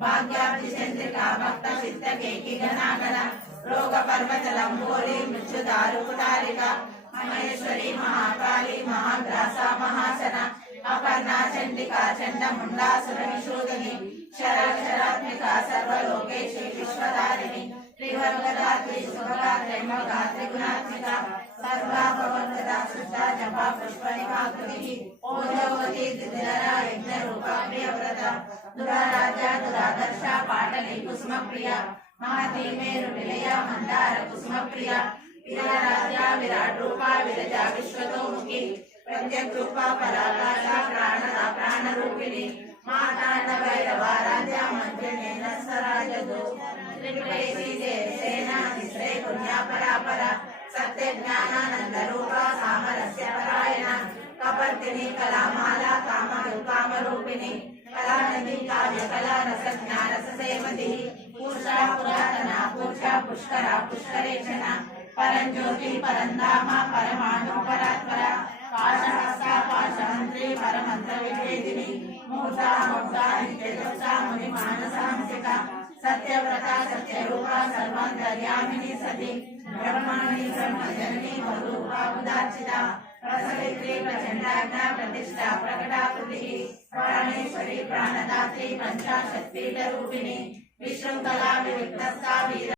भाग्याब्धि चंद्रिका भक्त चित्त केकी घनाघन रोग पर्वत लंबोली मृत्यु दारुकुटारिका महेश्वरी महाकाली महाग्रासा महासना अपर्णा चंडिका चंड मुंडा सुरनिशूदिनी शरात्मिका सर्वलोकेशी विश्वधारिणी त्रिवर्गदात्री सुभगात्री मगात्री गुणात्मिका सर्वा भगवद्गदा सुष्टा जपा पुष्पनिकाकृतिः ओजवती दिदिलरा यज्ञ रूपा प्रियव्रता दुराराजा दुरादर्शा पाटली कुसुम प्रिया महती मेरु निलया मंदार कुसुम प्रिया विराराजा विराट रूपा विरजा विश्वतोमुखी प्रत्यक रूपा पराकाशा प्राणदा प्राण रूपिणी मातांड भैरवाराध्या मंत्रिणी नरसराजदो त्रिपुरेशी सेना तिस्रे पुण्या परापरा सत्य ज्ञानानंद रूपा सामरस्य परायण कपर्दिनी कलामाला काम रूपिणी कलानदी काव्य कला रस ज्ञान रससेवती पूषा पुरातना पूषा पुष्करा पुष्करेक्षणा परंज्योति परंधामा परमाणु परात्परा पाशहस्ता पाशमंत्री परमंत्र विभेदिनी मूर्ता मूर्ता नित्यदोषा मुनि मानसांसिका सत्यव्रता सत्यरूपा सर्वान्तर्यामिनी सती ब्रह्माणि ब्रह्मजननी बहुरूपा उदार्चिता प्रसवित्री प्रचंडाज्ञा प्रतिष्ठा प्रकटाकृतिः प्राणेश्वरी प्राणदात्री पंचाशत्पीठरूपिणी विशृंखला विविक्तस्था वीर